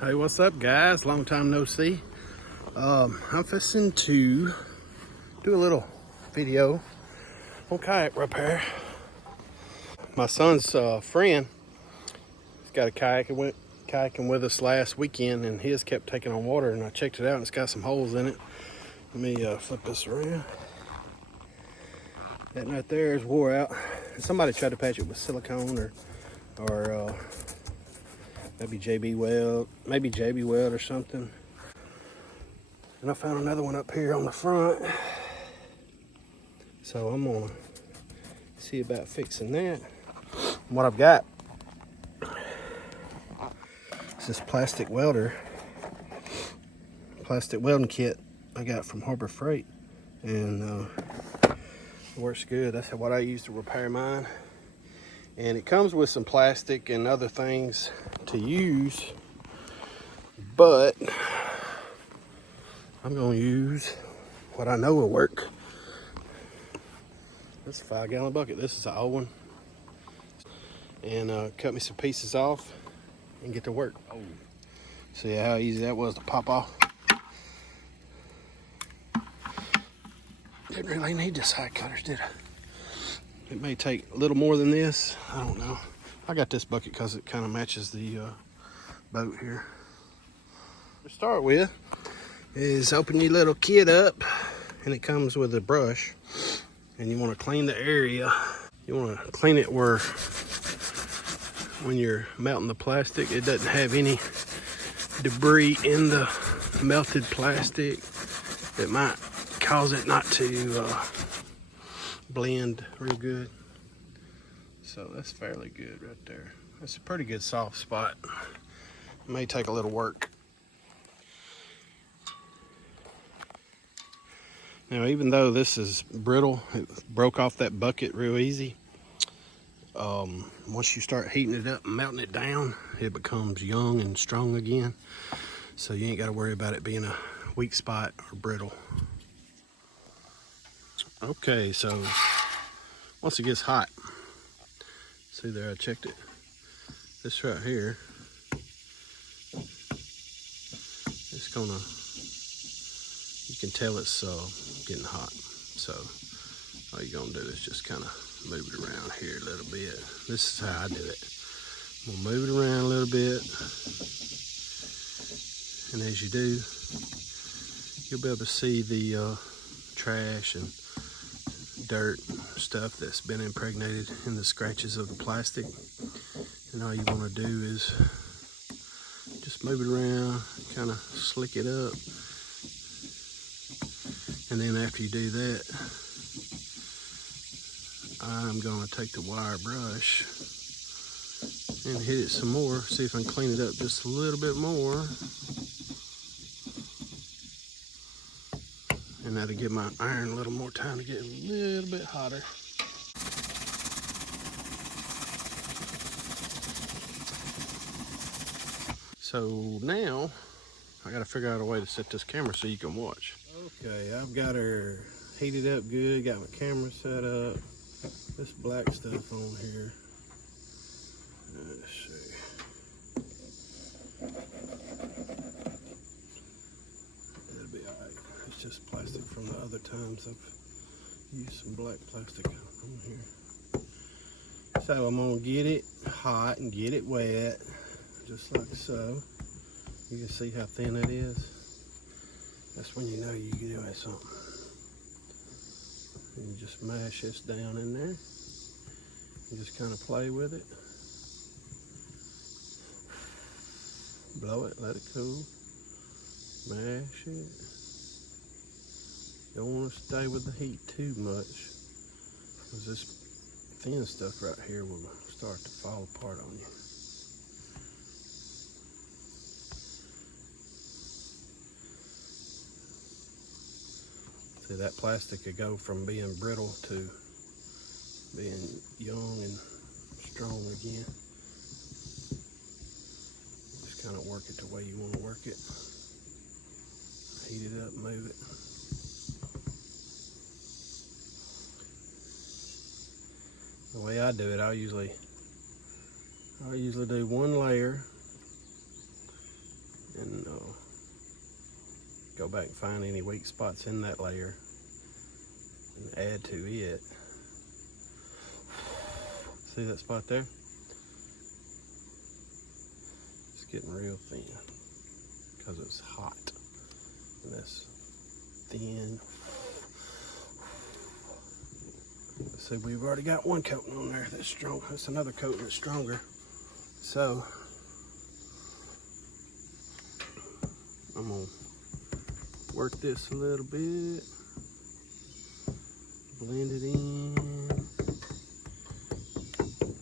Hey, what's up, guys? Long time no see. I'm fixing to do a little video on kayak repair. My son's friend, he's got a kayak and went kayaking with us last weekend, and his kept taking on water, and I checked it out and it's got some holes in it. Let me flip this around. That right there is wore out. Somebody tried to patch it with silicone or maybe JB weld or something. And I found another one up here on the front. So I'm gonna see about fixing that. What I've got is this plastic welding kit I got from Harbor Freight, and it works good. That's what I use to repair mine. And it comes with some plastic and other things to use, but I'm gonna use what I know will work. This is a 5-gallon bucket. This is an old one. And cut me some pieces off and get to work. Oh, see how easy that was to pop off? Didn't really need the side cutters, did I? It may take a little more than this. I don't know. I got this bucket because it kind of matches the boat here. To start with is open your little kit up, and it comes with a brush. And you want to clean the area. You want to clean it where when you're melting the plastic, it doesn't have any debris in the melted plastic that might cause it not to blend real good. So that's fairly good right there. That's a pretty good soft spot. It may take a little work. Now, even though this is brittle, it broke off that bucket real easy. Once you start heating it up and melting it down, it becomes young and strong again. So you ain't got to worry about it being a weak spot or brittle. Okay, so once it gets hot, see there, I checked it. This right here, it's gonna, you can tell it's getting hot. So all you're gonna do is just kind of move it around here a little bit. This is how I do it. I'm gonna move it around a little bit, and as you do, you'll be able to see the trash and dirt stuff that's been impregnated in the scratches of the plastic. And all you want to do is just move it around, kind of slick it up, and then after you do that, I'm going to take the wire brush and hit it some more, see if I can clean it up just a little bit more. And that'll give my iron a little more time to get a little bit hotter. So now I gotta figure out a way to set this camera so you can watch. Okay, I've got her heated up good, got my camera set up. This black stuff on here. Let's see. It'll be alright. It's just plastic from the other times I've used some black plastic on here. So I'm gonna get it hot and get it wet, just like so. You can see how thin it is. That's when you know you're doing something. And you just mash this down in there. You just kind of play with it. Blow it, let it cool. Mash it. Don't want to stay with the heat too much, because this thin stuff right here will start to fall apart on you. See, that plastic could go from being brittle to being young and strong again. Just kind of work it the way you want to work it. Heat it up, move it. The way I do it, I'll usually do one layer and go back and find any weak spots in that layer and add to it. See that spot there? It's getting real thin because it's hot, and that's thin. See, we've already got one coating on there that's strong. That's another coating that's stronger. So I'm gonna work this a little bit, blend it in,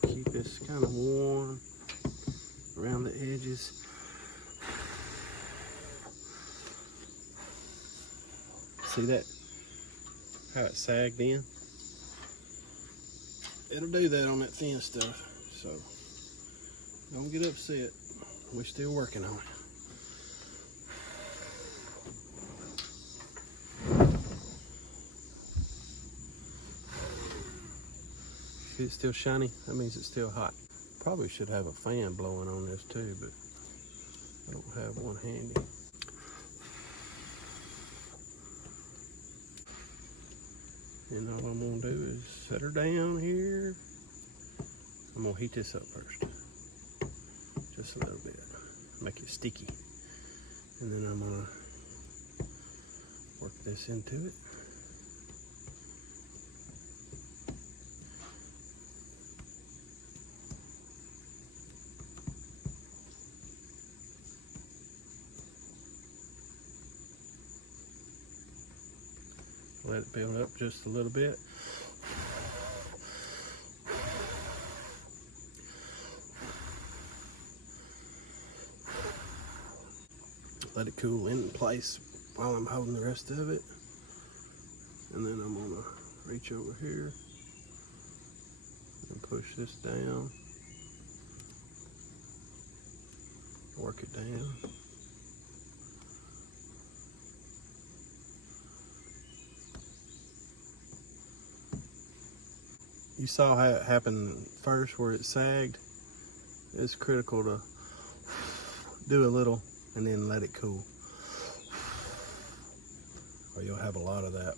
keep this kind of warm around the edges. See that? How it sagged in? It'll do that on that thin stuff, so don't get upset. We're still working on it. See, it's still shiny. That means it's still hot. Probably should have a fan blowing on this too, but I don't have one handy. And all I'm gonna do is set her down here. I'm gonna heat this up first, just a little bit, make it sticky. And then I'm gonna work this into it. Let it build up just a little bit. Let it cool in place while I'm holding the rest of it. And then I'm gonna reach over here and push this down. Work it down. You saw how it happened first where it sagged. It's critical to do a little and then let it cool, or you'll have a lot of that,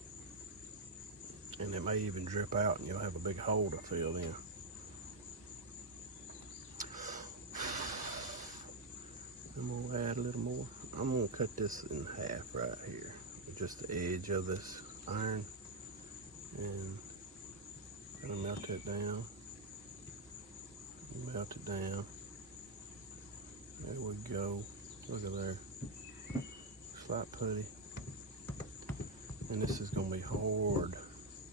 and it may even drip out and you'll have a big hole to fill in. I'm gonna add a little more. I'm gonna cut this in half right here, just the edge of this iron, and I'm gonna melt it down. Melt it down. There we go. Look at there. Looks like putty. And this is gonna be hard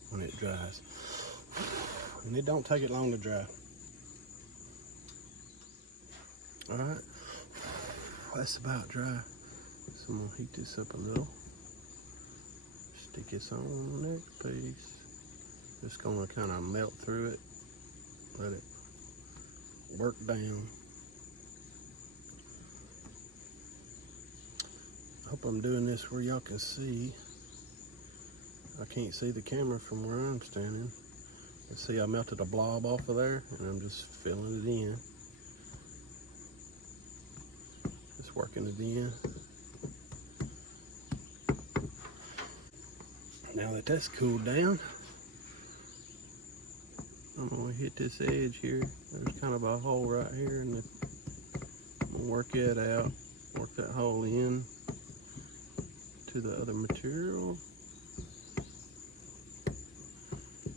when it dries. And it don't take it long to dry. All right. That's about dry. So I'm gonna heat this up a little. Stick this on the next piece. Just gonna kind of melt through it. Let it work down. I hope I'm doing this where y'all can see. I can't see the camera from where I'm standing. You see, I melted a blob off of there, and I'm just filling it in. Just working it in. Now that that's cooled down, I'm gonna hit this edge here. There's kind of a hole right here, and I'm gonna work it out. Work that hole in to the other material.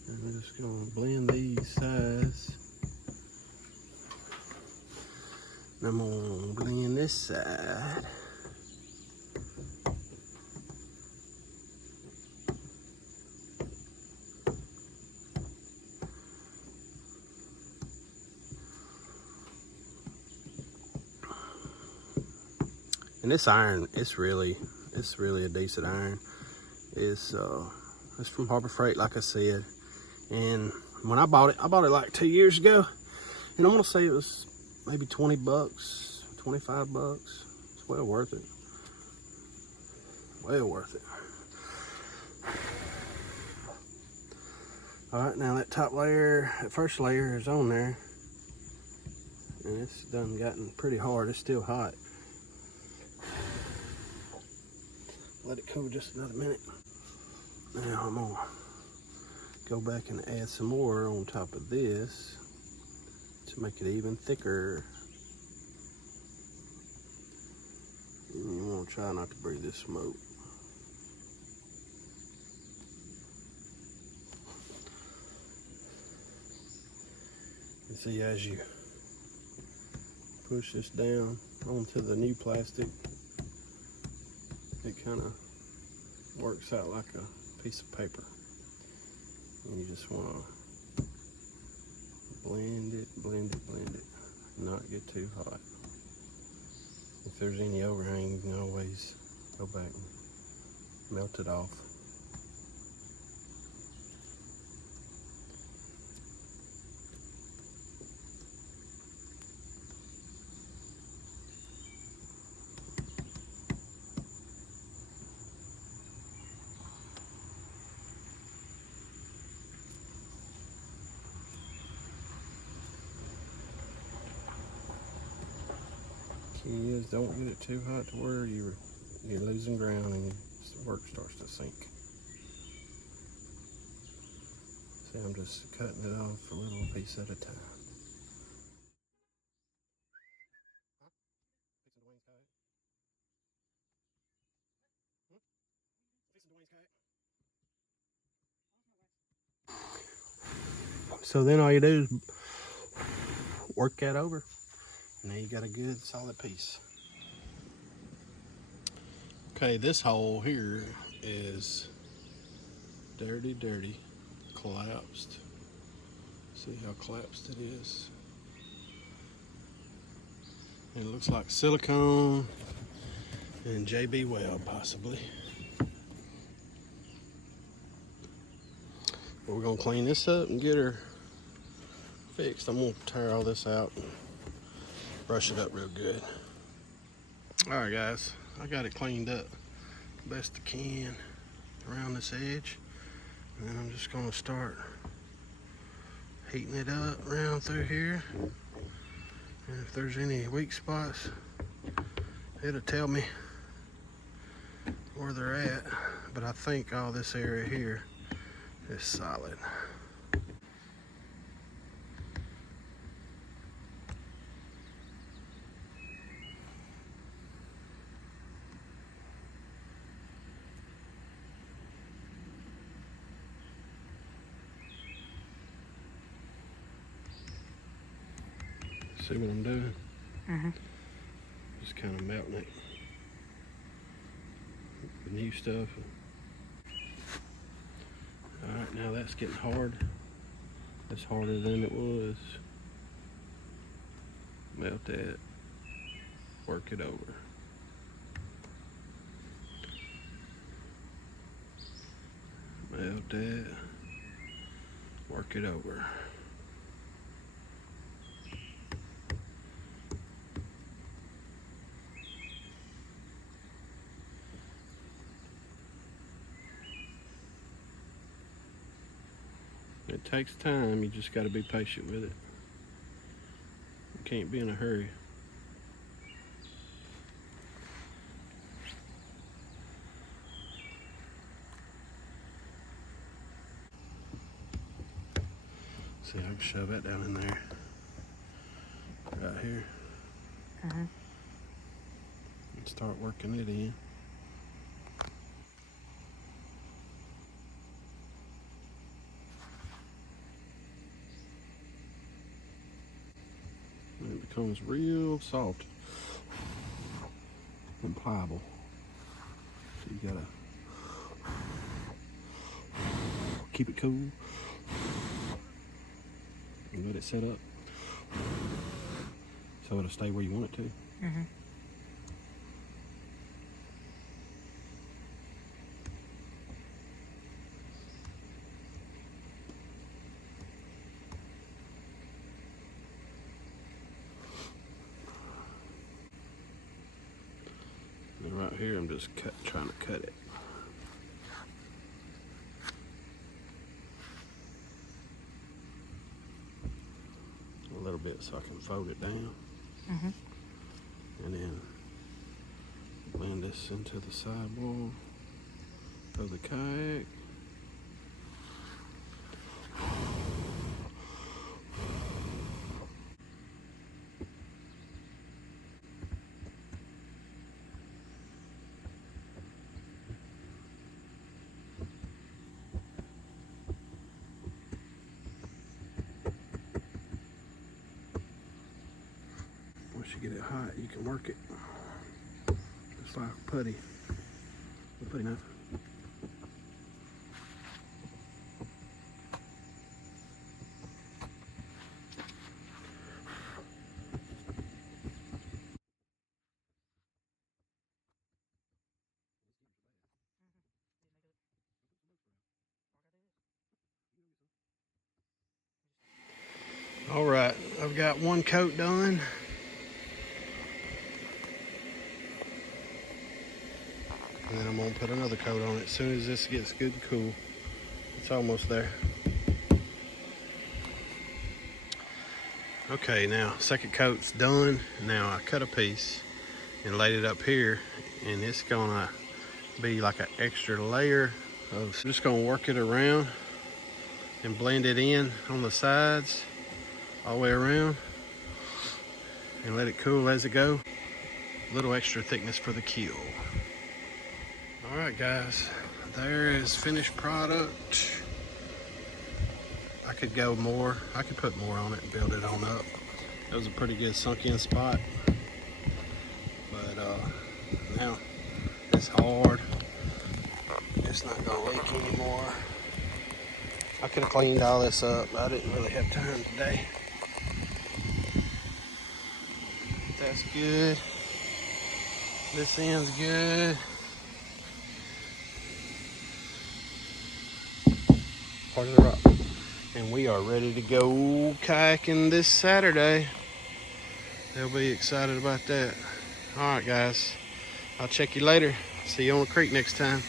And I'm just gonna blend these sides. And I'm gonna blend this side. And this iron, it's really a decent iron. It's from Harbor Freight, like I said. And when I bought it like 2 years ago. And I'm gonna say it was maybe 20 bucks, 25 bucks. It's well worth it. Well worth it. All right, now that top layer, that first layer is on there. And it's done gotten pretty hard. It's still hot. let it cool just another minute. Now I'm gonna go back and add some more on top of this to make it even thicker. And you want to try not to breathe this smoke. And see, as you push this down onto the new plastic, it kind of works out like a piece of paper. And you just want to blend it, blend it, blend it. Not get too hot. If there's any overhang, you can always go back and melt it off. Key is, don't get it too hot to where you're losing ground and your work starts to sink. See, I'm just cutting it off a little piece at a time. Fixing Dwayne's kayak. Fixing Dwayne's kayak. So then all you do is work that over. Now you got a good solid piece. Okay, this hole here is dirty, collapsed. See how collapsed it is? And it looks like silicone and JB Weld possibly. But we're gonna clean this up and get her fixed. I'm gonna tear all this out and brush it up real good. All right, guys, I got it cleaned up best I can around this edge. And then I'm just gonna start heating it up around through here. And if there's any weak spots, it'll tell me where they're at. But I think all this area here is solid. See what I'm doing? Just kind of melting it. The new stuff. Alright, now that's getting hard. That's harder than it was. Melt that. Work it over. Melt that. Work it over. It takes time, you just got to be patient with it. You can't be in a hurry. See, I can shove that down in there. Right here. And start working it in. And it becomes real soft and pliable. So you gotta keep it cool and let it set up so it'll stay where you want it to. And right here, I'm just trying to cut it. A little bit so I can fold it down. And then blend this into the sidewall. of the kayak. Once you get it hot, you can work it. Just like putty. Putty knife. All right, I've got one coat done. And then I'm gonna put another coat on it as soon as this gets good and cool. It's almost there. Okay, now second coat's done. Now I cut a piece and laid it up here, and it's gonna be like an extra layer of, just gonna work it around and blend it in on the sides all the way around and let it cool as it go. A little extra thickness for the keel. All right, guys, there is finished product. I could go more. I could put more on it and build it on up. That was a pretty good sunk in spot. But now it's hard. It's not gonna leak anymore. I could have cleaned all this up, but I didn't really have time today. That's good. This end's good. Part of the rock. And we are ready to go kayaking this Saturday. They'll be excited about that. All right, guys. I'll check you later. See you on the creek next time.